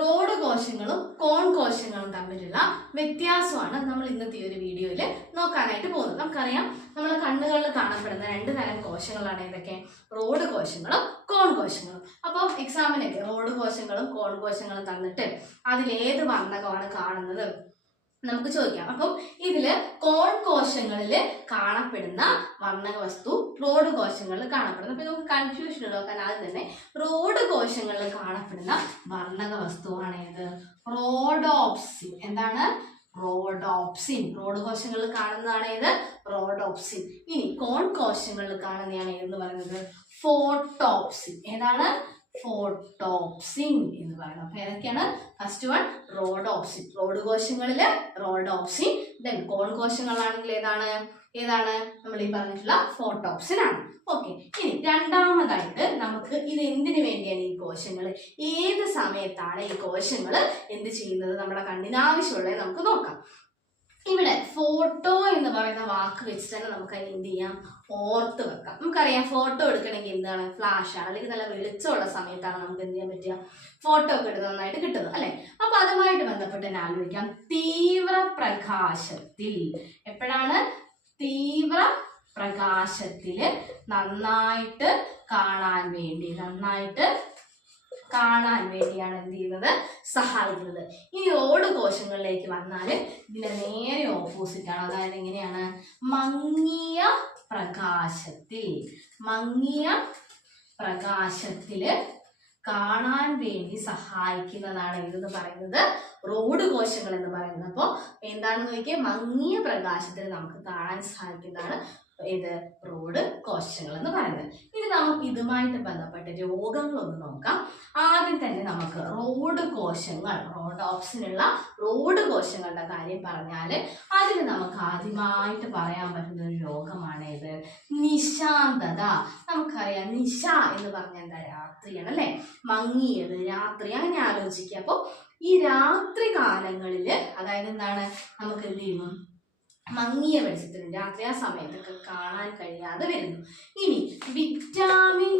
Road കോശങ്ങളും കോൺ കോശങ്ങളും തമ്മിലുള്ള വ്യത്യാസമാണ് നമ്മൾ ഇന്നത്തെ ഈ ഒരു വീഡിയോയിൽ നോക്കാനായിട്ട് പോകുന്നത്. നമുക്കറിയാം നമ്മൾ കണ്ണുകളിൽ കാണപ്പെടുന്ന രണ്ട് തരം കോശങ്ങളാണ് ഏതൊക്കെ? റോഡ് കോശങ്ങളും കോൺ കോശങ്ങളും. അപ്പോൾ എക്സാമിനൊക്കെ റോഡ് കോശങ്ങളും കോൺ കോശങ്ങളും തന്നിട്ട് അതിലേത് വർണകമാണ് കാണുന്നത്? നമുക്ക് ചോദിക്കാം. അപ്പം ഇതിൽ കോൺ കോശങ്ങളിൽ കാണപ്പെടുന്ന വർണക വസ്തു റോഡ് കോശങ്ങളിൽ കാണപ്പെടുന്നു അപ്പൊ നമുക്ക് കൺഫ്യൂഷൻ ഉണ്ടാക്കാൻ ആദ്യം തന്നെ റോഡ് കോശങ്ങളിൽ കാണപ്പെടുന്ന വർണക വസ്തുവാണ് ഏത്? റോഡോപ്സിൻ. എന്താണ്? റോഡോപ്സിൻ. റോഡ് കോശങ്ങളിൽ കാണുന്നതാണ് ഏത്? റോഡോപ്സിൻ. ഇനി കോൺ കോശങ്ങളിൽ കാണുന്നതാണ് ഏതെന്ന് പറയുന്നത്? ഫോട്ടോപ്സിൻ. ഏതാണ്? ഫോട്ടോപ്സിൻ എന്ന് പറയുന്നത്. അപ്പൊ ഏതൊക്കെയാണ്? ഫസ്റ്റ് വൺ റോഡോപ്സിൻ റോഡ് കോശങ്ങളിൽ റോഡോപ്സിൻ ദെൻ കോൺ കോശങ്ങളാണെങ്കിൽ ഏതാണ്? ഏതാണ്? നമ്മൾ ഈ പറഞ്ഞിട്ടുള്ള ഫോട്ടോപ്സിൻ ആണ്. ഓക്കെ ഇനി രണ്ടാമതായിട്ട് നമുക്ക് ഇത് എന്തിനു വേണ്ടിയാണ് ഈ കോശങ്ങൾ ഏത് സമയത്താണ് ഈ കോശങ്ങൾ എന്ത് ചെയ്യുന്നത്? നമ്മുടെ കണ്ണിന് ആവശ്യമുള്ളത് നമുക്ക് നോക്കാം. ഇവിടെ ഫോട്ടോ എന്ന് പറയുന്ന വാക്ക് വെച്ച് തന്നെ നമുക്ക് അതിന് എന്ത് ചെയ്യാം? ഓർത്ത് വെക്കാം. നമുക്കറിയാം ഫോട്ടോ എടുക്കണമെങ്കിൽ എന്താണ്? ഫ്ലാഷ് ആണ്. അല്ലെങ്കിൽ നല്ല വെളിച്ചമുള്ള സമയത്താണ് നമുക്ക് എന്ത് ചെയ്യാൻ പറ്റുക? ഫോട്ടോ ഒക്കെ എടുത്ത് നന്നായിട്ട് കിട്ടുന്നത് അല്ലെ? അപ്പൊ അതുമായിട്ട് ബന്ധപ്പെട്ട് തന്നെ ആലോചിക്കാം. തീവ്ര പ്രകാശത്തിൽ. എപ്പോഴാണ്? തീവ്ര പ്രകാശത്തിൽ നന്നായിട്ട് കാണാൻ വേണ്ടി നന്നായിട്ട് കാണാൻ വേണ്ടിയാണ് എന്ത് ചെയ്യുന്നത്? സഹായിക്കുന്നത്. ഈ ഓട് കോശങ്ങളിലേക്ക് വന്നാൽ ഇതിന്റെ നേരെ ഓപ്പോസിറ്റ് ആണ്. അതായത് എങ്ങനെയാണ്? മങ്ങിയ പ്രകാശത്തിൽ മങ്ങിയ പ്രകാശത്തിൽ കാണാൻ വേണ്ടി സഹായിക്കുന്നതാണ് ഇതെന്ന് പറയുന്നത് റോഡ് കോശങ്ങൾ എന്ന് പറയുന്നത്. അപ്പോൾ എന്താണെന്ന് നോക്കിയാൽ മങ്ങിയ പ്രകാശത്തിൽ നമുക്ക് കാണാൻ സഹായിക്കുന്നതാണ് ഇത് റോഡ് കോശങ്ങൾ എന്ന് പറയുന്നത്. നമുക്ക് ഇതുമായിട്ട് ബന്ധപ്പെട്ട രോഗങ്ങളൊന്ന് നോക്കാം. ആദ്യം തന്നെ നമുക്ക് റോഡ് കോശങ്ങൾ റോഡ് ഓപ്ഷനുള്ള റോഡ് കോശങ്ങളുടെ കാര്യം പറഞ്ഞാൽ അതിൽ നമുക്ക് ആദ്യമായിട്ട് പറയാൻ പറ്റുന്ന ഒരു രോഗമാണ് ഇത് നിശാന്തത. നമുക്കറിയാം നിശ എന്ന് പറഞ്ഞാൽ എന്താ രാത്രിയാണ് അല്ലേ? മങ്ങിയത് രാത്രി. അങ്ങനെ ആലോചിക്കുക അപ്പോൾ ഈ രാത്രി കാലങ്ങളിൽ അതായത് എന്താണ്? നമുക്ക് എന്ത് ചെയ്യുന്നു മങ്ങിയ വെളിച്ചത്തിൽ രാത്രി ആ സമയത്തൊക്കെ കാണാൻ കഴിയാതെ വരുന്നു. ഇനി വിറ്റാമിൻ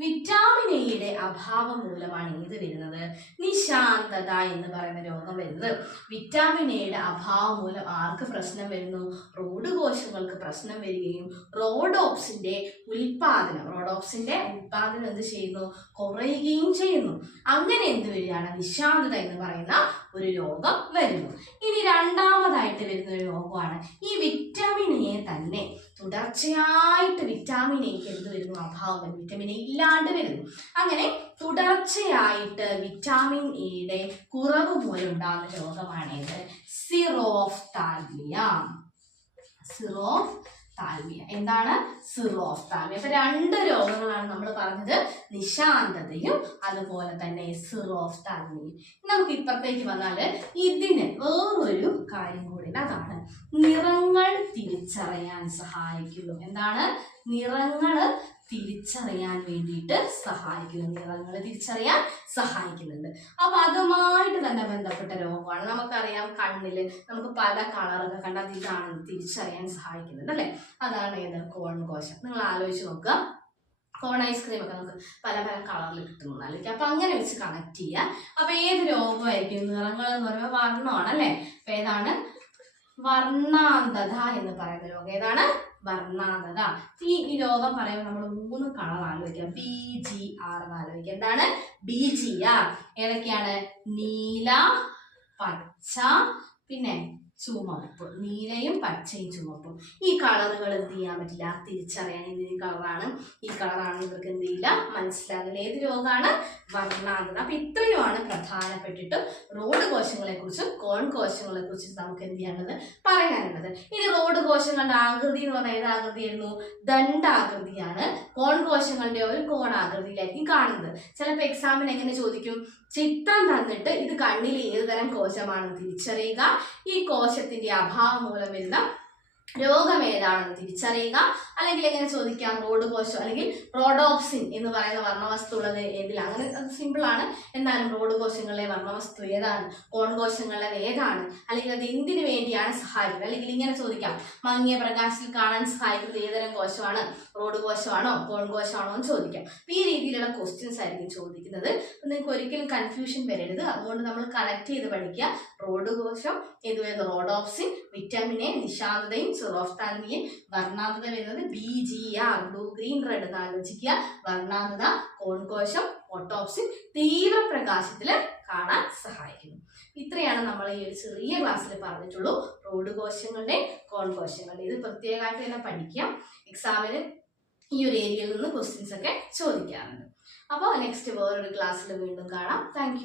വിറ്റാമിൻ എയുടെ അഭാവം മൂലമാണ് ഇത് വരുന്നത്. നിശാന്തത എന്ന് പറയുന്ന രോഗം വരുന്നത്. വിറ്റാമിൻ എയുടെ അഭാവം മൂലം ആർക്ക് പ്രശ്നം വരുന്നു? റോഡ് കോശങ്ങൾക്ക് പ്രശ്നം വരികയും റോഡോപ്സിന്റെ ഉൽപാദനം റോഡോപ്സിന്റെ ഉൽപാദനം എന്ത് ചെയ്യുന്നു? കുറയുകയും ചെയ്യുന്നു. അങ്ങനെ എന്ത് വരികയാണ്? നിശാന്തത എന്ന് പറയുന്ന ഒരു രോഗം വരുന്നു. ഇനി രണ്ടാമതായിട്ട് വരുന്ന ഒരു രോഗമാണ് ഈ വിറ്റാമിൻ എ തന്നെ തുടർച്ചയായിട്ട് വിറ്റാമിൻ എക്ക് എന്ത് വരുന്നു? അഭാവം വിറ്റാമിൻ എ ഇല്ലാണ്ട് വരുന്നു. അങ്ങനെ തുടർച്ചയായിട്ട് വിറ്റാമിൻ എയുടെ കുറവ് മൂലം ഉണ്ടാകുന്ന രോഗമാണേത്? സിറോഫ് താൽമിയ സിറോഫ് താൽമിയ എന്താണ് സിറോഫ് താൽമിയ അപ്പൊ രണ്ട് രോഗങ്ങളാണ് നമ്മൾ പറഞ്ഞത്. നിശാന്തതയും അതുപോലെ തന്നെ സിറോഫ് താൽമിയും നമുക്ക് ഇപ്പുറത്തേക്ക് വന്നാൽ ഇതിന് വേറൊരു കാര്യം കൂടി. അതാണ് നിറങ്ങൾ തിരിച്ചറിയാൻ സഹായിക്കുന്നു. എന്താണ്? നിറങ്ങൾ തിരിച്ചറിയാൻ വേണ്ടിയിട്ട് സഹായിക്കുന്നു നിറങ്ങൾ തിരിച്ചറിയാൻ സഹായിക്കുന്നുണ്ട്. അപ്പൊ അതുമായിട്ട് തന്നെ ബന്ധപ്പെട്ട രോഗമാണ്. നമുക്കറിയാം കണ്ണിൽ നമുക്ക് പല കളറൊക്കെ കണ്ടാൽ ഇതാണെന്ന് തിരിച്ചറിയാൻ സഹായിക്കുന്നുണ്ട് അല്ലെ? അതാണ് ഏത്? കോൺ കോശം. നിങ്ങൾ ആലോചിച്ച് നോക്കുക. കോൺ ഐസ്ക്രീം ഒക്കെ നമുക്ക് പല പല കളറിൽ കിട്ടുന്നു അല്ലെങ്കിൽ അപ്പൊ അങ്ങനെ വെച്ച് കണക്ട് ചെയ്യുക അപ്പൊ ഏത് രോഗമായിരിക്കും? നിറങ്ങൾ എന്ന് പറയുമ്പോൾ വർണമാണ് അല്ലെ? അപ്പൊ ഏതാണ്? വർണാന്തത എന്ന് പറയുന്ന രോഗം. ഏതാണ്? വർണാന്തത. ഈ ഈ രോഗം പറയുമ്പോൾ നമ്മൾ മൂന്ന് കളർ ആലോചിക്കുക ബി ജി ആർ എന്ന് ആലോചിക്കുക എന്താണ്? ബി ജി ആർ ഏതൊക്കെയാണ്? നീല പച്ച പിന്നെ ചുമപ്പ് നീലയും പച്ചയും ചുമപ്പും. ഈ കളറുകൾ എന്ത് ചെയ്യാൻ പറ്റില്ല? തിരിച്ചറിയാൻ ഇത് കളറാണ് ഈ കളറാണ് ഇവർക്ക് എന്ത് ചെയ്യില്ല? മനസ്സിലാകില്ല ഏത് രോഗമാണ് വർണാന്തത അപ്പൊ ഇത്രയുമാണ് പ്രധാനപ്പെട്ടിട്ട് റോഡ് കോശങ്ങളെ കുറിച്ചും കോൺ കോശങ്ങളെ കുറിച്ചും നമുക്ക് എന്ത് ചെയ്യാനുള്ളത്? പറയാനുള്ളത്. ഇനി റോഡ് കോശങ്ങളുടെ ആകൃതി എന്ന് പറഞ്ഞാൽ ഏത് ആകൃതിയായിരുന്നു? ദണ്ഡാകൃതിയാണ്. കോൺ കോശങ്ങളുടെ ഒരു കോണാകൃതിയിലായിരിക്കും കാണുന്നത്. ചിലപ്പോൾ എക്സാമിന് എങ്ങനെ ചോദിക്കും? ചിത്രം തന്നിട്ട് ഇത് കണ്ണിൽ ഏതുതരം കോശമാണെന്ന് തിരിച്ചറിയുക? ഈ കോശത്തിന്റെ അഭാവം മൂലം വരുന്ന രോഗം ഏതാണെന്ന് തിരിച്ചറിയുക. അല്ലെങ്കിൽ എങ്ങനെ ചോദിക്കാം? റോഡ് കോശം അല്ലെങ്കിൽ റോഡോപ്സിൻ എന്ന് പറയുന്ന വർണവസ്തു ഉള്ളത് ഏതിൽ അങ്ങനെ സിമ്പിൾ ആണ്. എന്നാലും റോഡ് കോശങ്ങളിലെ വർണവസ്തു ഏതാണ്? കോൺ കോശങ്ങളിലെ ഏതാണ്? അല്ലെങ്കിൽ അത് എന്തിനു വേണ്ടിയാണ് സഹായിക്കുന്നത് അല്ലെങ്കിൽ ഇങ്ങനെ ചോദിക്കാം. മങ്ങിയ പ്രകാശത്തിൽ കാണാൻ സഹായിക്കുന്നത് ഏതരം കോശമാണ്? റോഡ് കോശമാണോ? കോൺ കോശമാണോ എന്ന് ചോദിക്കാം. അപ്പൊ ഈ രീതിയിലുള്ള ക്വസ്റ്റ്യൻസ് ആയിരിക്കും ചോദിക്കുന്നത്. നിങ്ങൾക്ക് ഒരിക്കലും കൺഫ്യൂഷൻ വരരുത്. അതുകൊണ്ട് നമ്മൾ കണക്ട് ചെയ്ത് പഠിക്കുക. റോഡ് കോശം ഏതുവേത് റോഡോപ്സിൻ എ നിശാന്തതയും സുറോഫ്താൽമിയും വർണാന്തത വരുന്നത് B G R blue green red എന്ന് ആലോചിക്കുക. വർണാന്തത കോൺകോശം ഓട്ടോപ്സിൻ തീവ്ര പ്രകാശത്തിൽ കാണാൻ സഹായിക്കുന്നു. ഇത്രയാണ് നമ്മൾ ഈ ഒരു ചെറിയ ക്ലാസ്സിൽ പറഞ്ഞിട്ടുള്ളൂ. റോഡ് കോശങ്ങളുടെ കോൺകോശങ്ങളുടെ. ഇത് പ്രത്യേകമായിട്ട് തന്നെ പഠിക്കാം. എക്സാമിന് ഈ ഒരു ഏരിയയിൽ നിന്ന് ക്വസ്റ്റ്യൻസ് ഒക്കെ ചോദിക്കാറുണ്ട്. അപ്പോൾ നെക്സ്റ്റ് വേറൊരു ക്ലാസ്സിൽ വീണ്ടും കാണാം. താങ്ക്